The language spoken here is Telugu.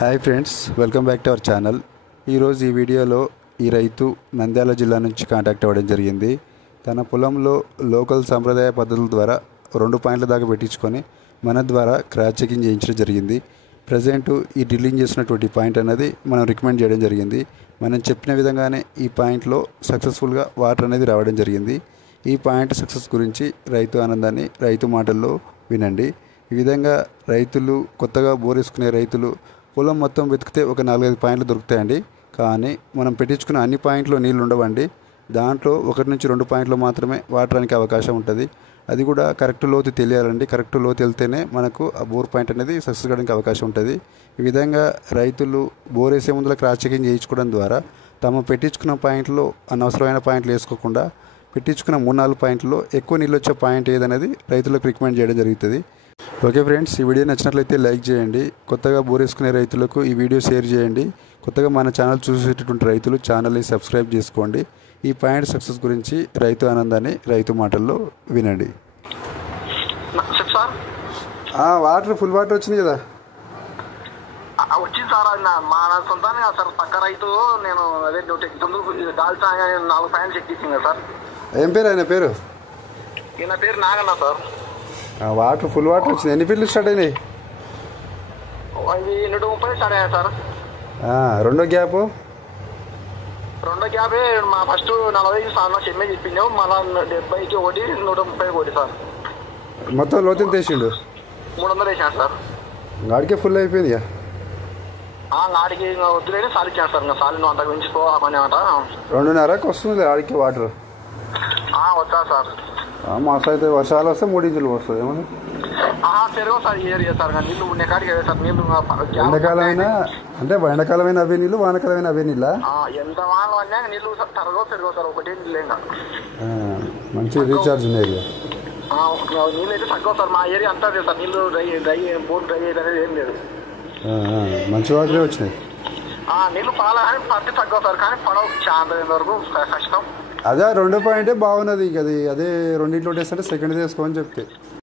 Hi friends, welcome back to our channel. ఈరోజు ఈ వీడియోలో ఈ రైతు నంద్యాల జిల్లా నుంచి కాంటాక్ట్ అవ్వడం జరిగింది. తన పొలంలో లోకల్ సాంప్రదాయ పద్ధతుల ద్వారా 2 పాయింట్ల దాకా పెట్టించుకొని మన ద్వారా క్రాస్ చెకింగ్ చేయించడం జరిగింది. ప్రజెంట్ ఈ డ్రిల్లింగ్ చేసినటువంటి పాయింట్ అనేది మనం రికమెండ్ చేయడం జరిగింది. మనం చెప్పిన విధంగానే ఈ పాయింట్లో సక్సెస్ఫుల్గా వాటర్ అనేది రావడం జరిగింది. ఈ పాయింట్ సక్సెస్ గురించి రైతు ఆనందాన్ని రైతు మాటల్లో వినండి. ఈ విధంగా రైతులు, కొత్తగా బోరేసుకునే రైతులు పొలం మొత్తం వెతికితే ఒక 4-5 పాయింట్లు దొరుకుతాయండి. కానీ మనం పెట్టించుకున్న అన్ని పాయింట్లో నీళ్ళు ఉండవండి. దాంట్లో 1 నుంచి 2 పాయింట్లు మాత్రమే వాడడానికి అవకాశం ఉంటుంది. అది కూడా కరెక్ట్ లోతు తెలియాలండి. కరెక్ట్ లోతు వెళ్తేనే మనకు ఆ బోర్ పాయింట్ అనేది సక్సెస్ కావడానికి అవకాశం ఉంటుంది. ఈ విధంగా రైతులు బోర్ వేసే ముందులో క్రాస్ చెకింగ్ చేయించుకోవడం ద్వారా తమ పెట్టించుకున్న పాయింట్లో అనవసరమైన పాయింట్లు వేసుకోకుండా పెట్టించుకున్న 3-4 పాయింట్లో ఎక్కువ నీళ్ళు వచ్చే పాయింట్ ఏదనేది రైతులకు రికమెండ్ చేయడం జరుగుతుంది. ఓకే ఫ్రెండ్స్, ఈ వీడియో నచ్చినట్లయితే లైక్ చేయండి. కొత్తగా బోర్ వేసుకునే రైతులకు ఈ వీడియో షేర్ చేయండి. కొత్తగా మన ఛానల్ చూసేటటువంటి రైతులు ఛానల్ని సబ్స్క్రైబ్ చేసుకోండి. ఈ పాయింట్ సక్సెస్ గురించి రైతు ఆనందాన్ని రైతు మాటల్లో వినండి. వాటర్ ఫుల్ వాటర్ వచ్చింది కదా? వచ్చింది సార్. అది మా సొంతాన్ని కాదు సార్, పక్క రైతు. నేను అదే దాల్చా 4 పాయింట్లు చెక్ చేసింది కదా సార్. ఏం పేరు ఆయన పేరు? ఈయన పేరు Naganna sir. Water full water వచ్చింది. ఎన్ని ఫీట్లు స్టార్ట్ అయినాయి? ఇది 130 స్టార్ట్ అయ్యాయి సార్. రెండో గ్యాప్ మా ఫస్ట్ 40 సార్ చెమ్మే చెప్పిండు. మళ్ళా 70కి 1, 130కి 1 సార్. మొత్తం లోతుని తీసిండు. 300 వేసాను సార్. గాడికే ఫుల్ అయిపోయింది. ఆడికి వద్దులేని సార్ ఇచ్చాను సార్. ఇంకా సార్ నువ్వు అంతకు మించిపోమని అనమాట. 2:30కి వస్తుంది ఆడికి వాటర్. వచ్చా సార్. మాసం అయితే వర్షాలు వస్తే 3 ఇంచులు వస్తుంది ఏమన్నా పెరుగు సార్. ఈ ఏరియా సార్ నీళ్ళు ఉండే కాడికి సార్. నీళ్ళు ఎండాకాలమైనా అంటే ఎండాకాలమైన అవే నీళ్ళు, వానకాలమైన అవే నీళ్ళ. ఎంత వానలు అన్నా నీళ్ళు తరగో పెరుగు సార్. ఒకటే నీళ్ళు ఇంకా మంచి రీఛార్జ్ ఉన్న ఏరియా. నీళ్ళు అయితే తగ్గవు సార్. మా ఏరియా అంతా సార్. నీళ్ళు డ్రై బోర్ డ్రై అనేది ఏం లేదు. మంచి వాటరే వచ్చినాయి. నీళ్ళు పాలా కానీ పత్తి తగ్గవు సార్. కానీ పడవ చాలా వరకు కష్టం. అదే 2 పాయింటే బాగున్నది. అదే రెండింటిలో వేస్తుంటే సెకండ్ తీసుకోమని చెప్తే